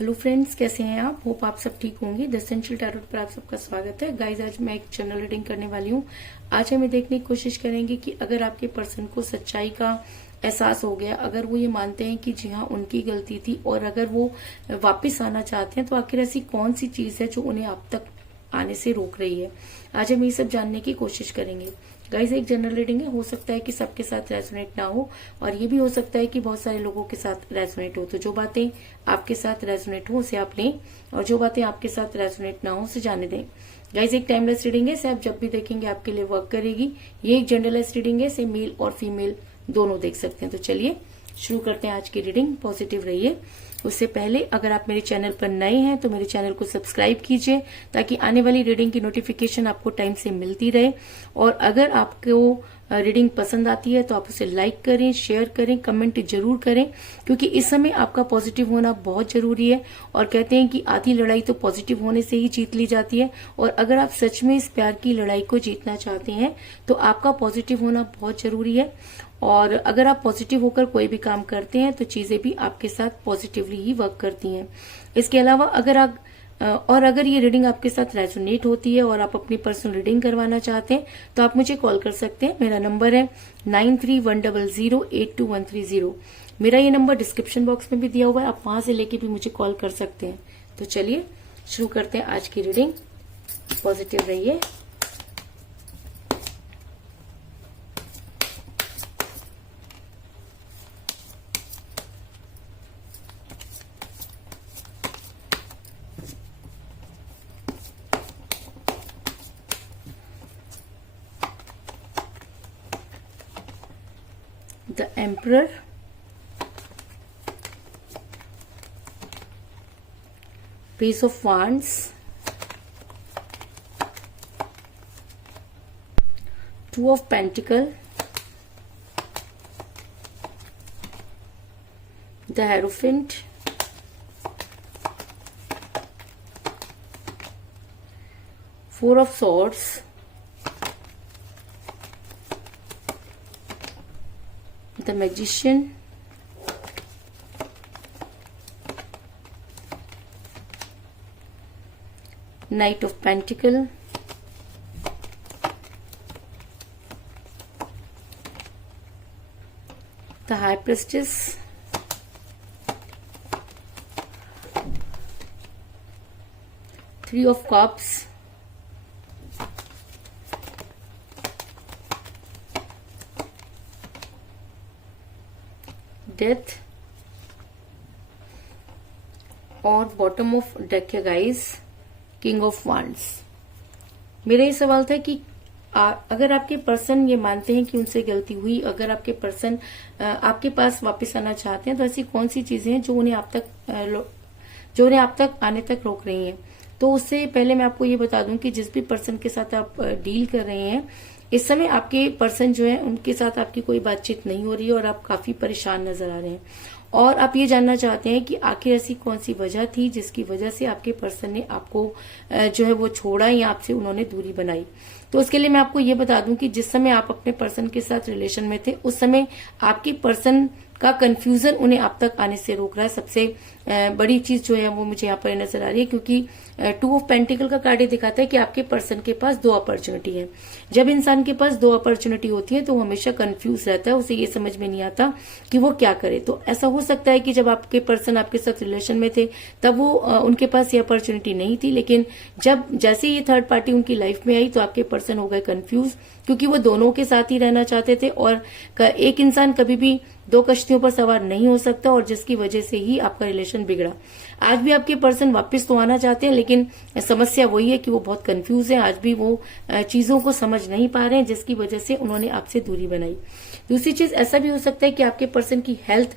Hello friends, कैसे हैं आप? होप आप सब ठीक होंगे। द एसेंशियल टैरोट पर आप सबका स्वागत है। गाइज, आज मैं एक जनरल रीडिंग करने वाली हूँ। आज हमें देखने की कोशिश करेंगे कि अगर आपके पर्सन को सच्चाई का एहसास हो गया, अगर वो ये मानते हैं कि जी हाँ उनकी गलती थी और अगर वो वापस आना चाहते हैं, तो आखिर ऐसी कौन सी चीज है जो उन्हें अब तक आने से रोक रही है। आज हम ये सब जानने की कोशिश करेंगे। गाइज, एक जनरल रीडिंग है, हो सकता है कि सबके साथ रेजोनेट ना हो और ये भी हो सकता है कि बहुत सारे लोगों के साथ रेजोनेट हो। तो जो बातें आपके साथ रेजोनेट हो उसे आप लें और जो बातें आपके साथ रेजोनेट ना हो उसे जाने दें। गाइज, एक टाइमलेस रीडिंग है, इसे आप जब भी देखेंगे आपके लिए वर्क करेगी। ये एक जनरलेस रीडिंग है, इसे मेल और फीमेल दोनों देख सकते हैं। तो चलिए शुरू करते हैं आज की रीडिंग। पॉजिटिव रहिए। उससे पहले अगर आप मेरे चैनल पर नए हैं तो मेरे चैनल को सब्सक्राइब कीजिए ताकि आने वाली रीडिंग की नोटिफिकेशन आपको टाइम से मिलती रहे। और अगर आपको रीडिंग पसंद आती है तो आप उसे लाइक करें, शेयर करें, कमेंट जरूर करें, क्योंकि इस समय आपका पॉजिटिव होना बहुत जरूरी है। और कहते हैं कि आधी लड़ाई तो पॉजिटिव होने से ही जीत ली जाती है। और अगर आप सच में इस प्यार की लड़ाई को जीतना चाहते हैं तो आपका पॉजिटिव होना बहुत जरूरी है। और अगर आप पॉजिटिव होकर कोई भी काम करते हैं तो चीजें भी आपके साथ पॉजिटिवली ही वर्क करती हैं। इसके अलावा अगर ये रीडिंग आपके साथ रेजोनेट होती है और आप अपनी पर्सनल रीडिंग करवाना चाहते हैं तो आप मुझे कॉल कर सकते हैं। मेरा नंबर है 9310082130। मेरा ये नंबर डिस्क्रिप्शन बॉक्स में भी दिया हुआ है, आप वहां से लेके भी मुझे कॉल कर सकते हैं। तो चलिए शुरू करते हैं आज की रीडिंग। पॉजिटिव रहिए। The Emperor, Page of Wands, Two of Pentacles, the Hierophant, Four of Swords, the Magician, Knight of Pentacles, the High Priestess, Three of Cups, death और बॉटम ऑफ डेक है गाइस, किंग ऑफ वांड्स। मेरा ये सवाल था कि अगर आपके person ये मानते हैं कि उनसे गलती हुई, अगर आपके पर्सन आपके पास वापस आना चाहते हैं तो ऐसी कौन सी चीजें हैं जो उन्हें आप तक आने तक रोक रही हैं। तो उससे पहले मैं आपको ये बता दूं कि जिस भी पर्सन के साथ आप डील कर रहे हैं इस समय आपके पर्सन जो है उनके साथ आपकी कोई बातचीत नहीं हो रही है और आप काफी परेशान नजर आ रहे हैं। और आप ये जानना चाहते हैं कि आखिर ऐसी कौन सी वजह थी जिसकी वजह से आपके पर्सन ने आपको जो है वो छोड़ा या आपसे उन्होंने दूरी बनाई। तो उसके लिए मैं आपको ये बता दूं कि जिस समय आप अपने पर्सन के साथ रिलेशन में थे उस समय आपके पर्सन का कंफ्यूजन उन्हें आप तक आने से रोक रहा है। सबसे बड़ी चीज जो है वो मुझे यहाँ पर नजर आ रही है, क्योंकि टू ऑफ पेंटिकल का कार्ड दिखाता है कि आपके पर्सन के पास दो अपॉर्चुनिटी है। जब इंसान के पास दो अपॉर्चुनिटी होती है तो वो हमेशा कंफ्यूज रहता है, उसे ये समझ में नहीं आता कि वो क्या करे। तो ऐसा हो सकता है कि जब आपके पर्सन आपके साथ रिलेशन में थे तब वो उनके पास ये अपॉर्चुनिटी नहीं थी, लेकिन जैसे ये थर्ड पार्टी उनकी लाइफ में आई तो आपके पर्सन हो गए कंफ्यूज, क्योंकि वो दोनों के साथ ही रहना चाहते थे। और एक इंसान कभी भी दो कश्तियों पर सवार नहीं हो सकता और जिसकी वजह से ही आपका रिलेशन बिगड़ा। आज भी आपके पर्सन वापस तो आना चाहते हैं, लेकिन समस्या वही है कि वो बहुत कंफ्यूज है। आज भी वो चीजों को समझ नहीं पा रहे हैं, जिसकी वजह से उन्होंने आपसे दूरी बनाई। दूसरी चीज, ऐसा भी हो सकता है कि आपके पर्सन की हेल्थ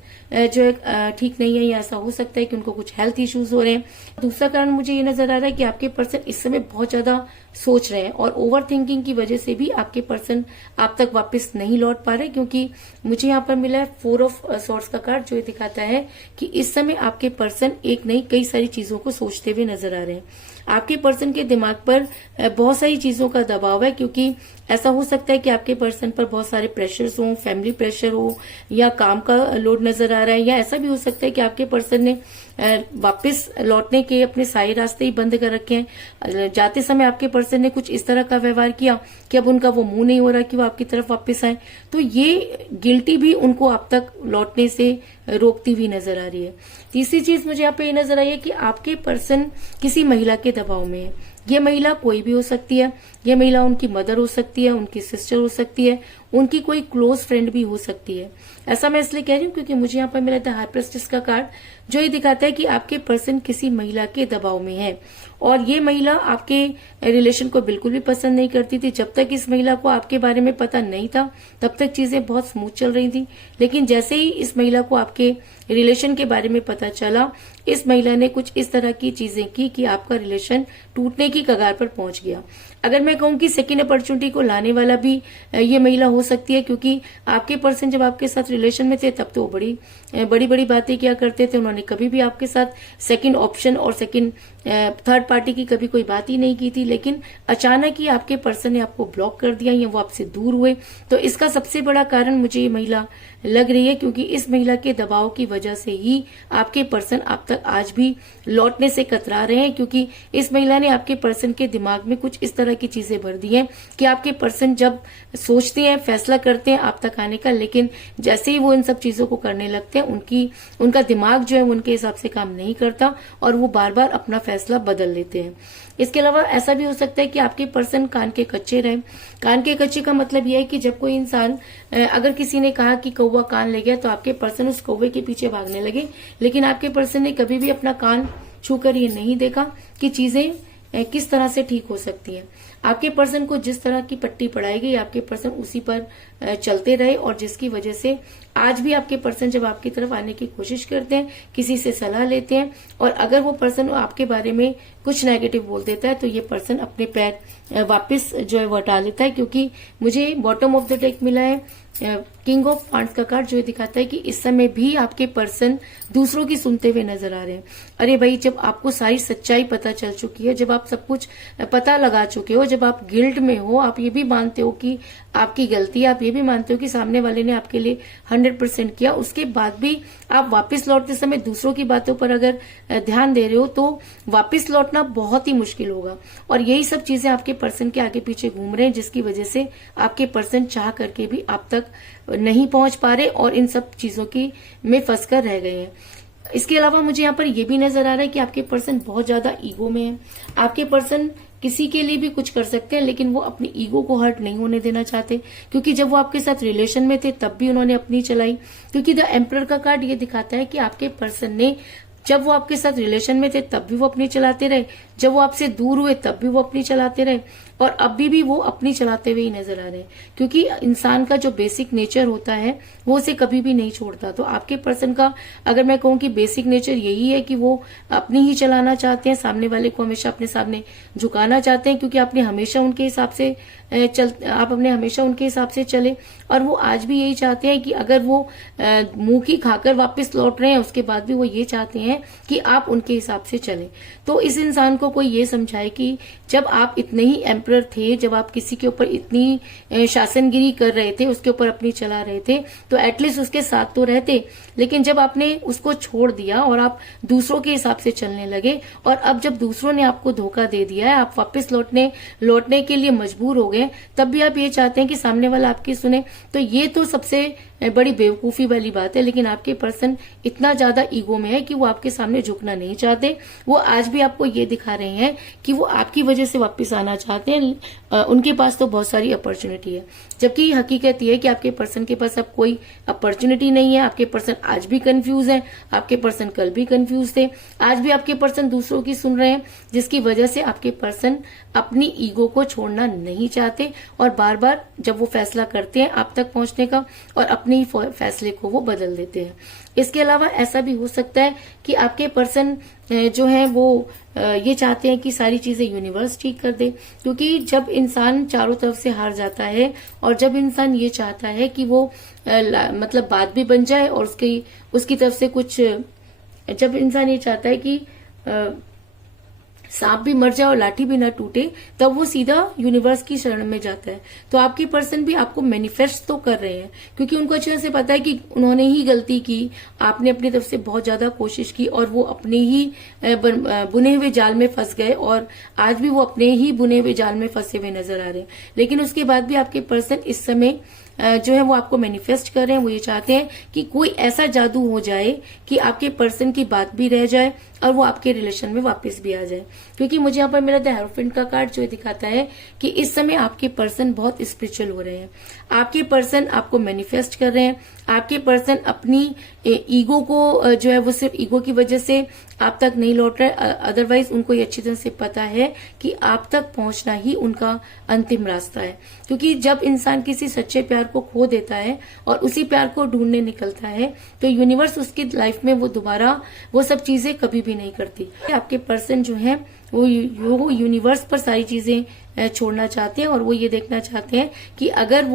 जो है ठीक नहीं है, या ऐसा हो सकता है कि उनको कुछ हेल्थ इश्यूज हो रहे हैं। दूसरा कारण मुझे ये नजर आ रहा है कि आपके पर्सन इस समय बहुत ज्यादा सोच रहे हैं और ओवर थिंकिंग की वजह से भी आपके पर्सन आप तक वापस नहीं लौट पा रहे, क्योंकि मुझे यहाँ पर मिला है फोर ऑफ सॉर्ड्स का कार्ड, जो दिखाता है कि इस समय आपके पर्सन एक नहीं कई सारी चीजों को सोचते हुए नजर आ रहे हैं। आपके पर्सन के दिमाग पर बहुत सारी चीजों का दबाव है, क्योंकि ऐसा हो सकता है कि आपके पर्सन पर बहुत सारे प्रेशर्स हो, फैमिली प्रेशर हो या काम का लोड नजर आ रहा है, या ऐसा भी हो सकता है कि आपके पर्सन ने वापस लौटने के अपने सारे रास्ते ही बंद कर रखे हैं। जाते समय आपके पर्सन ने कुछ इस तरह का व्यवहार किया कि अब उनका वो मुंह नहीं हो रहा कि वो आपकी तरफ वापस आए, तो ये गिल्टी भी उनको आप तक लौटने से रोकती हुई नजर आ रही है। तीसरी चीज मुझे यहाँ पे ये नजर आई है कि आपके पर्सन किसी महिला के दबाव में है। ये महिला कोई भी हो सकती है, ये महिला उनकी मदर हो सकती है, उनकी सिस्टर हो सकती है, उनकी कोई क्लोज फ्रेंड भी हो सकती है। ऐसा मैं इसलिए कह रही हूँ क्योंकि मुझे यहाँ पर मिला था हाई प्रेस्टिस का कार्ड, जो ये दिखाता है कि आपके पर्सन किसी महिला के दबाव में है और ये महिला आपके रिलेशन को बिल्कुल भी पसंद नहीं करती थी। जब तक इस महिला को आपके बारे में पता नहीं था तब तक चीजें बहुत स्मूथ चल रही थी, लेकिन जैसे ही इस महिला को आपके रिलेशन के बारे में पता चला, इस महिला ने कुछ इस तरह की चीजें की कि आपका रिलेशन टूटने की कगार पर पहुंच गया। अगर मैं कहूँ कि सेकेंड अपॉर्चुनिटी को लाने वाला भी ये महिला हो सकती है, क्योंकि आपके पर्सन जब आपके साथ रिलेशन में थे तब तो बड़ी बड़ी बातें क्या करते थे। उन्होंने कभी भी आपके साथ सेकंड ऑप्शन और सेकंड थर्ड पार्टी की कभी कोई बात ही नहीं की थी, लेकिन अचानक ही आपके पर्सन ने आपको ब्लॉक कर दिया या वो आपसे दूर हुए। तो इसका सबसे बड़ा कारण मुझे ये महिला लग रही है, क्योंकि इस महिला के दबाव की वजह से ही आपके पर्सन आप तक आज भी लौटने से कतरा रहे हैं, क्योंकि इस महिला ने आपके पर्सन के दिमाग में कुछ इस तरह की चीजें भर दी हैं कि आपके पर्सन जब सोचते हैं, फैसला करते हैं आप तक आने का, लेकिन जैसे ही वो इन सब चीजों को करने लगते हैं उनका दिमाग जो है उनके हिसाब से काम नहीं करता और वो बार बार अपना फैसला बदल लेते हैं। इसके अलावा ऐसा भी हो सकता है कि आपके पर्सन कान के कच्चे रहे। कान के कच्चे का मतलब यह है कि जब कोई इंसान, अगर किसी ने कहा कि कौवा कान ले गया, तो आपके पर्सन उस कौवे के पीछे भागने लगे, लेकिन आपके पर्सन ने कभी भी अपना कान छूकर ये नहीं देखा कि चीजें किस तरह से ठीक हो सकती है। आपके पर्सन को जिस तरह की पट्टी पड़ाई गई, आपके पर्सन उसी पर चलते रहे, और जिसकी वजह से आज भी आपके पर्सन जब आपकी तरफ आने की कोशिश करते हैं, किसी से सलाह लेते हैं, और अगर वो पर्सन आपके बारे में कुछ नेगेटिव बोल देता है तो ये पर्सन अपने पैर वापस जो है वो हटा लेता है। क्योंकि मुझे बॉटम ऑफ द डेक मिला है किंग ऑफ वांड्स का कार्ड, जो दिखाता है कि इस समय भी आपके पर्सन दूसरों की सुनते हुए नजर आ रहे हैं। अरे भाई, जब आपको सारी सच्चाई पता चल चुकी है, जब आप सब कुछ पता लगा चुके हो, जब आप गिल्ट में हो, आप ये भी मानते हो कि आपकी गलती है, आप ये भी मानते हो कि सामने वाले ने आपके लिए 100% किया, उसके बाद भी आप वापस लौटते समय दूसरों की बातों पर अगर ध्यान दे रहे हो तो वापस लौटना बहुत ही मुश्किल होगा। और यही सब चीजें आपके पर्सन के आगे पीछे घूम रहे हैं, जिसकी वजह से आपके पर्सन चाह करके भी आप तक नहीं पहुंच पा रहे और इन सब चीजों की में फंस कर रह गए हैं। इसके अलावा मुझे यहाँ पर यह भी नजर आ रहा है कि आपके पर्सन बहुत ज्यादा ईगो में है। आपके पर्सन किसी के लिए भी कुछ कर सकते हैं, लेकिन वो अपनी ईगो को हर्ट नहीं होने देना चाहते, क्योंकि जब वो आपके साथ रिलेशन में थे तब भी उन्होंने अपनी चलाई। क्योंकि द एम्परर का कार्ड ये दिखाता है कि आपके पर्सन ने, जब वो आपके साथ रिलेशन में थे तब भी वो अपनी चलाते रहे, जब वो आपसे दूर हुए तब भी वो अपनी चलाते रहे, और अभी भी वो अपनी चलाते हुए ही नजर आ रहे हैं। क्योंकि इंसान का जो बेसिक नेचर होता है वो उसे कभी भी नहीं छोड़ता। तो आपके पर्सन का अगर मैं कहूँ कि बेसिक नेचर यही है कि वो अपनी ही चलाना चाहते हैं, सामने वाले को हमेशा अपने सामने झुकाना चाहते हैं, क्योंकि आपने हमेशा उनके हिसाब से हमेशा उनके हिसाब से चले, और वो आज भी यही चाहते हैं कि अगर वो मुंह की खाकर वापस लौट रहे हैं उसके बाद भी वो ये चाहते हैं कि आप उनके हिसाब से चलें। तो इस इंसान को कोई ये समझाए कि जब आप इतने ही एम्परर थे, जब आप किसी के ऊपर इतनी शासनगिरी कर रहे थे, उसके ऊपर अपनी चला रहे थे, तो एटलीस्ट उसके साथ तो रहते। लेकिन जब आपने उसको छोड़ दिया और आप दूसरों के हिसाब से चलने लगे, और अब जब दूसरों ने आपको धोखा दे दिया है, आप वापस लौटने के लिए मजबूर हो गए, तब भी आप ये चाहते हैं कि सामने वाला आपकी सुने। तो ये तो सबसे बड़ी बेवकूफी वाली बात है। लेकिन आपके पर्सन इतना ज्यादा ईगो में है कि वो आपके सामने झुकना नहीं चाहते। वो आज भी आपको ये दिखा रहे हैं कि वो आपकी वजह से वापस आना चाहते हैं। उनके पास तो बहुत सारी अपॉर्चुनिटी है, जबकि हकीकत ये है कि आपके पर्सन के पास अब कोई अपॉर्चुनिटी नहीं है। आपके पर्सन आज भी कंफ्यूज है, आपके पर्सन कल भी कंफ्यूज थे, आज भी आपके पर्सन दूसरों की सुन रहे हैं, जिसकी वजह से आपके पर्सन अपनी ईगो को छोड़ना नहीं चाहते, और बार बार जब वो फैसला करते हैं आप तक पहुंचने का, और अपने ही फैसले को वो बदल देते हैं। इसके अलावा ऐसा भी हो सकता है कि आपके पर्सन जो है वो ये चाहते हैं कि सारी चीजें यूनिवर्स ठीक कर दे, क्योंकि जब इंसान चारों तरफ से हार जाता है और जब इंसान ये चाहता है कि वो मतलब बात भी बन जाए और उसकी तरफ से कुछ, जब इंसान ये चाहता है कि सांप भी मर जाए और लाठी भी ना टूटे, तब वो सीधा यूनिवर्स की शरण में जाता है। तो आपके पर्सन भी आपको मैनिफेस्ट तो कर रहे हैं, क्योंकि उनको अच्छे से पता है कि उन्होंने ही गलती की, आपने अपनी तरफ से बहुत ज्यादा कोशिश की और वो अपने ही बुने हुए जाल में फंस गए, और आज भी वो अपने ही बुने हुए जाल में फंसे हुए नजर आ रहे हैं। लेकिन उसके बाद भी आपके पर्सन इस समय जो है वो आपको मैनिफेस्ट कर रहे हैं। वो ये चाहते हैं कि कोई ऐसा जादू हो जाए कि आपके पर्सन की बात भी रह जाए और वो आपके रिलेशन में वापस भी आ जाए। क्योंकि मुझे यहाँ पर मेरा द हेरोफेंट का कार्ड जो दिखाता है कि इस समय आपके पर्सन बहुत स्पिरिचुअल हो रहे हैं। आपके पर्सन आपको मैनिफेस्ट कर रहे हैं। आपके पर्सन अपनी ईगो को जो है वो सिर्फ ईगो की वजह से आप तक नहीं लौट रहे, अदरवाइज उनको ये अच्छी तरह से पता है कि आप तक पहुंचना ही उनका अंतिम रास्ता है। क्योंकि जब इंसान किसी सच्चे प्यार को खो देता है और उसी प्यार को ढूंढने निकलता है, तो यूनिवर्स उसकी लाइफ में वो दोबारा वो सब चीजें कभी भी नहीं करती। आपके पर्सन जो है वो यूनिवर्स पर सारी चीजें छोड़ना चाहते हैं, और वो ये देखना चाहते हैं कि अगर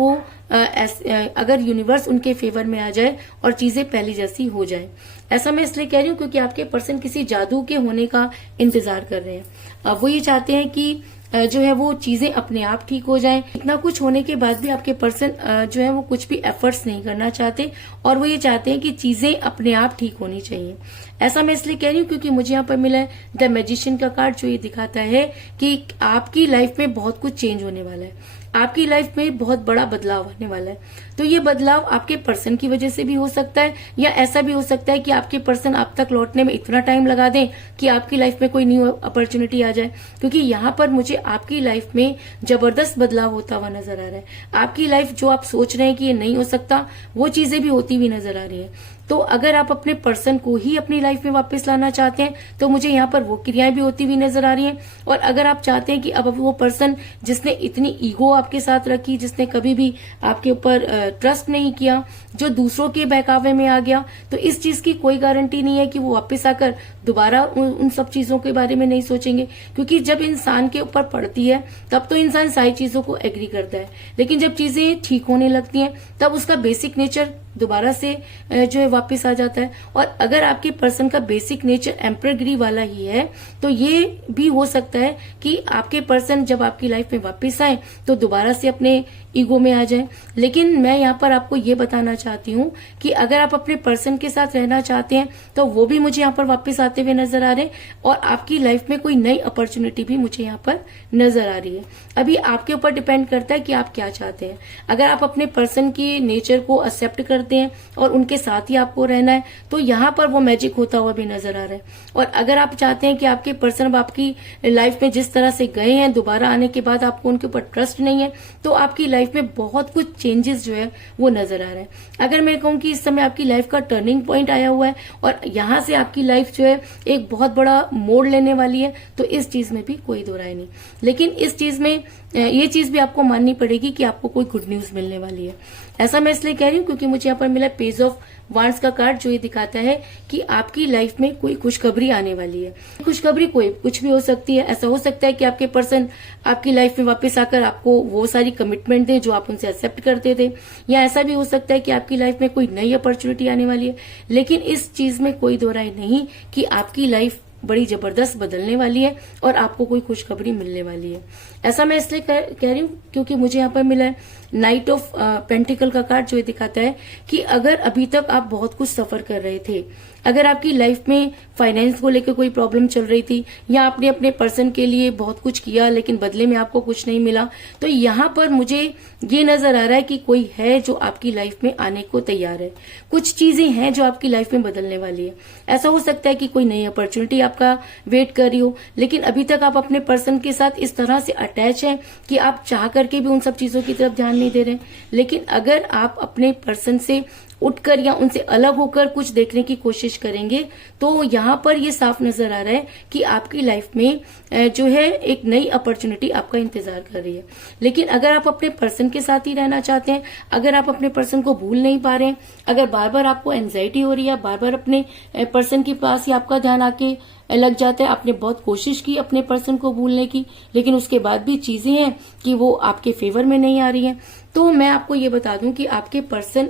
यूनिवर्स उनके फेवर में आ जाए और चीजें पहली जैसी हो जाए। ऐसा मैं इसलिए कह रही हूँ क्योंकि आपके पर्सन किसी जादू के होने का इंतजार कर रहे हैं। वो ये चाहते हैं कि जो है वो चीजें अपने आप ठीक हो जाएं। इतना कुछ होने के बाद भी आपके पर्सन जो है वो कुछ भी एफर्ट्स नहीं करना चाहते, और वो ये चाहते हैं कि चीजें अपने आप ठीक होनी चाहिए। ऐसा मैं इसलिए कह रही हूँ क्योंकि मुझे यहाँ पर मिला है द मैजिशियन का कार्ड, जो ये दिखाता है कि आपकी लाइफ में बहुत कुछ चेंज होने वाला है। आपकी लाइफ में बहुत बड़ा बदलाव आने वाला है। तो ये बदलाव आपके पर्सन की वजह से भी हो सकता है, या ऐसा भी हो सकता है कि आपके पर्सन आप तक लौटने में इतना टाइम लगा दें कि आपकी लाइफ में कोई न्यू अपॉर्चुनिटी आ जाए। क्योंकि यहाँ पर मुझे आपकी लाइफ में जबरदस्त बदलाव होता हुआ नजर आ रहा है। आपकी लाइफ जो आप सोच रहे हैं कि ये नहीं हो सकता, वो चीजें भी होती हुई नजर आ रही है। तो अगर आप अपने पर्सन को ही अपनी लाइफ में वापस लाना चाहते हैं, तो मुझे यहाँ पर वो क्रियाएं भी होती हुई नजर आ रही हैं। और अगर आप चाहते हैं कि अब वो पर्सन जिसने इतनी ईगो आपके साथ रखी, जिसने कभी भी आपके ऊपर ट्रस्ट नहीं किया, जो दूसरों के बहकावे में आ गया, तो इस चीज की कोई गारंटी नहीं है कि वो वापस आकर दोबारा उन सब चीजों के बारे में नहीं सोचेंगे। क्योंकि जब इंसान के ऊपर पड़ती है तब तो इंसान सारी चीजों को एग्री करता है, लेकिन जब चीजें ठीक होने लगती हैं तब उसका बेसिक नेचर दोबारा से जो है वापस आ जाता है। और अगर आपके पर्सन का बेसिक नेचर एम्परगिरी वाला ही है, तो ये भी हो सकता है कि आपके पर्सन जब आपकी लाइफ में वापस आए तो दोबारा से अपने ईगो में आ जाए। लेकिन मैं यहाँ पर आपको ये बताना चाहती हूँ कि अगर आप अपने पर्सन के साथ रहना चाहते हैं तो वो भी मुझे यहाँ पर वापस आते हुए नजर आ रहे हैं, और आपकी लाइफ में कोई नई अपॉर्चुनिटी भी मुझे यहाँ पर नजर आ रही है। अभी आपके ऊपर डिपेंड करता है कि आप क्या चाहते हैं। अगर आप अपने पर्सन की नेचर को एक्सेप्ट करते हैं और उनके साथ ही आपको रहना है, तो यहाँ पर वो मैजिक होता हुआ भी नजर आ रहा है। और अगर आप चाहते हैं कि आपके पर्सन आपकी लाइफ में जिस तरह से गए हैं, दोबारा आने के बाद आपको उनके ऊपर ट्रस्ट नहीं है, तो आपकी लाइफ में बहुत कुछ चेंजेस जो है वो नजर आ रहे हैं। अगर मैं कहूँ कि इस समय आपकी लाइफ का टर्निंग पॉइंट आया हुआ है और यहाँ से आपकी लाइफ जो है एक बहुत बड़ा मोड़ लेने वाली है, तो इस चीज में भी कोई दो राय नहीं। लेकिन इस चीज में ये चीज भी आपको माननी पड़ेगी कि आपको कोई गुड न्यूज मिलने वाली है। ऐसा मैं इसलिए कह रही हूँ क्योंकि मुझे यहाँ पर मिला पेज ऑफ वांड्स का कार्ड, जो ये दिखाता है कि आपकी लाइफ में कोई खुशखबरी आने वाली है। खुशखबरी कोई कुछ भी हो सकती है। ऐसा हो सकता है कि आपके पर्सन आपकी लाइफ में वापस आकर आपको वो सारी कमिटमेंट दें जो आप उनसे एक्सेप्ट करते थे, या ऐसा भी हो सकता है कि आपकी लाइफ में कोई नई अपॉर्चुनिटी आने वाली है। लेकिन इस चीज में कोई दो राय नहीं कि आपकी लाइफ बड़ी जबरदस्त बदलने वाली है और आपको कोई खुशखबरी मिलने वाली है। ऐसा मैं इसलिए कह रही हूँ क्योंकि मुझे यहाँ पर मिला है नाइट ऑफ पेंटिकल का कार्ड, जो ये दिखाता है कि अगर अभी तक आप बहुत कुछ सफर कर रहे थे, अगर आपकी लाइफ में फाइनेंस को लेकर कोई प्रॉब्लम चल रही थी, या आपने अपने पर्सन के लिए बहुत कुछ किया लेकिन बदले में आपको कुछ नहीं मिला, तो यहाँ पर मुझे ये नजर आ रहा है कि कोई है जो आपकी लाइफ में आने को तैयार है। कुछ चीजें हैं जो आपकी लाइफ में बदलने वाली है। ऐसा हो सकता है कि कोई नई अपॉर्चुनिटी आपका वेट कर रही हो, लेकिन अभी तक आप अपने पर्सन के साथ इस तरह से अटैच हैं कि आप चाह करके भी उन सब चीजों की तरफ ध्यान नहीं दे रहे। लेकिन अगर आप अपने पर्सन से उठकर या उनसे अलग होकर कुछ देखने की कोशिश करेंगे, तो यहाँ पर ये साफ नजर आ रहा है कि आपकी लाइफ में जो है एक नई अपॉर्चुनिटी आपका इंतजार कर रही है। लेकिन अगर आप अपने पर्सन के साथ ही रहना चाहते हैं, अगर आप अपने पर्सन को भूल नहीं पा रहे हैं, अगर बार बार आपको एंजाइटी हो रही है, बार बार अपने पर्सन के पास ही आपका ध्यान आके लग जाता है। आपने बहुत कोशिश की अपने पर्सन को भूलने की, लेकिन उसके बाद भी चीजें हैं कि वो आपके फेवर में नहीं आ रही हैं। तो मैं आपको ये बता दूं कि आपके पर्सन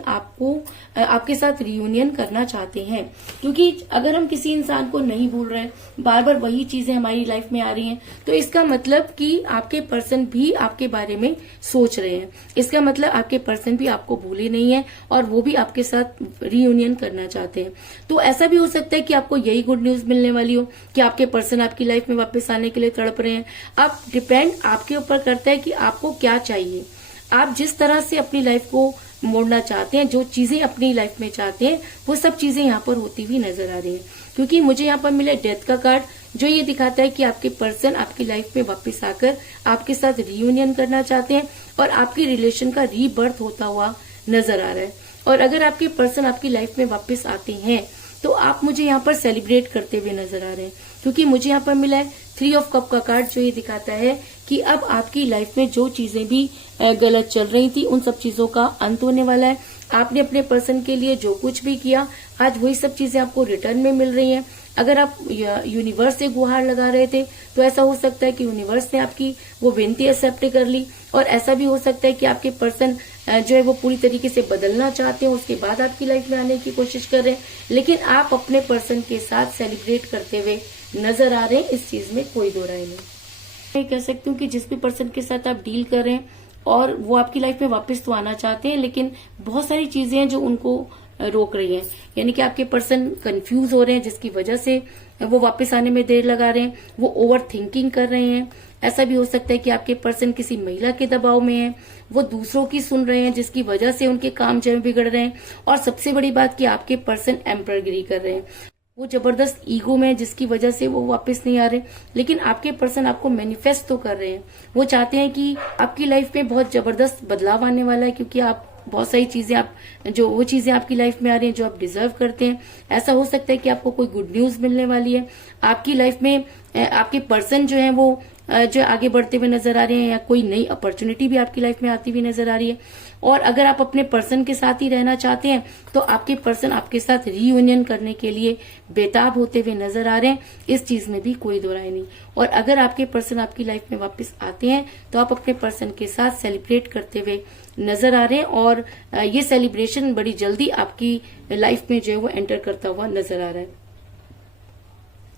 आपके साथ रियूनियन करना चाहते हैं, क्योंकि अगर हम किसी इंसान को नहीं भूल रहे हैं, बार बार वही चीजें हमारी लाइफ में आ रही हैं, तो इसका मतलब कि आपके पर्सन भी आपके बारे में सोच रहे हैं। इसका मतलब आपके पर्सन भी आपको भूले नहीं है और वो भी आपके साथ रियूनियन करना चाहते हैं। तो ऐसा भी हो सकता है कि आपको यही गुड न्यूज मिलने वाली हो कि आपके पर्सन आपकी लाइफ में वापस आने के लिए तड़प रहे हैं। अब डिपेंड आपके ऊपर करता है कि आपको क्या चाहिए। आप जिस तरह से अपनी लाइफ को मोड़ना चाहते हैं, जो चीजें अपनी लाइफ में चाहते हैं, वो सब चीजें यहाँ पर होती हुई नजर आ रही हैं। क्योंकि मुझे यहाँ पर मिला डेथ का कार्ड, जो ये दिखाता है कि आपके पर्सन आपकी लाइफ में वापस आकर आपके साथ रियूनियन करना चाहते हैं और आपकी रिलेशन का रीबर्थ होता हुआ नजर आ रहा है। और अगर आपके पर्सन आपकी लाइफ में वापस आते हैं तो आप मुझे यहाँ पर सेलिब्रेट करते हुए नजर आ रहे हैं, क्योंकि मुझे यहाँ पर मिला है 3 ऑफ कप का कार्ड, जो ये दिखाता है कि अब आपकी लाइफ में जो चीजें भी गलत चल रही थी, उन सब चीजों का अंत होने वाला है। आपने अपने पर्सन के लिए जो कुछ भी किया, आज वही सब चीजें आपको रिटर्न में मिल रही हैं। अगर आप यूनिवर्स से गुहार लगा रहे थे तो ऐसा हो सकता है कि यूनिवर्स ने आपकी वो विनती एक्सेप्ट कर ली, और ऐसा भी हो सकता है कि आपके पर्सन जो है वो पूरी तरीके से बदलना चाहते हैं, उसके बाद आपकी लाइफ में आने की कोशिश कर रहे हैं, लेकिन आप अपने पर्सन के साथ सेलिब्रेट करते हुए नजर आ रहे हैं। इस चीज में कोई दो राय नहीं। मैं कह सकती हूँ कि जिस भी पर्सन के साथ आप डील कर रहे हैं और वो आपकी लाइफ में वापस तो आना चाहते हैं, लेकिन बहुत सारी चीजें हैं जो उनको रोक रही हैं। यानी कि आपके पर्सन कंफ्यूज हो रहे हैं, जिसकी वजह से वो वापस आने में देर लगा रहे हैं। वो ओवर थिंकिंग कर रहे हैं। ऐसा भी हो सकता है कि आपके पर्सन किसी महिला के दबाव में है, वो दूसरों की सुन रहे हैं, जिसकी वजह से उनके काम जो बिगड़ रहे हैं। और सबसे बड़ी बात कि आपके पर्सन एम्परगिरी कर रहे हैं, वो जबरदस्त ईगो में, जिसकी वजह से वो वापस नहीं आ रहे। लेकिन आपके पर्सन आपको मैनिफेस्ट तो कर रहे हैं। वो चाहते हैं कि आपकी लाइफ में बहुत जबरदस्त बदलाव आने वाला है, क्योंकि आप बहुत सारी चीजें वो चीजें आपकी लाइफ में आ रही हैं जो आप डिजर्व करते हैं। ऐसा हो सकता है कि आपको कोई गुड न्यूज मिलने वाली है। आपकी लाइफ में आपके पर्सन जो है वो जो आगे बढ़ते हुए नजर आ रहे हैं, या कोई नई अपॉर्चुनिटी भी आपकी लाइफ में आती हुई नजर आ रही है। और अगर आप अपने पर्सन के साथ ही रहना चाहते हैं तो आपके पर्सन आपके साथ रीयूनियन करने के लिए बेताब होते हुए नजर आ रहे हैं। इस चीज में भी कोई दो राय नहीं। और अगर आपके पर्सन आपकी लाइफ में वापस आते हैं तो आप अपने पर्सन के साथ सेलिब्रेट करते हुए नजर आ रहे हैं, और ये सेलिब्रेशन बड़ी जल्दी आपकी लाइफ में जो है वो एंटर करता हुआ नजर आ रहा है।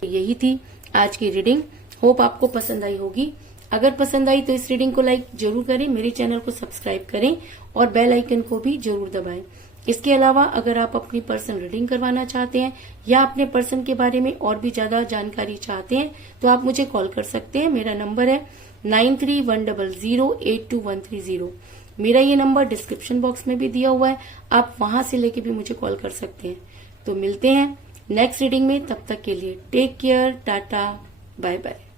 यही थी आज की रीडिंग। होप आपको पसंद आई होगी। अगर पसंद आई तो इस रीडिंग को लाइक जरूर करें, मेरे चैनल को सब्सक्राइब करें और बेल आइकन को भी जरूर दबाएं। इसके अलावा अगर आप अपनी पर्सन रीडिंग करवाना चाहते हैं या अपने पर्सन के बारे में और भी ज्यादा जानकारी चाहते हैं तो आप मुझे कॉल कर सकते हैं। मेरा नंबर है 9310082130। मेरा ये नंबर डिस्क्रिप्शन बॉक्स में भी दिया हुआ है, आप वहां से लेके भी मुझे कॉल कर सकते हैं। तो मिलते हैं नेक्स्ट रीडिंग में, तब तक के लिए take care, tata, bye bye.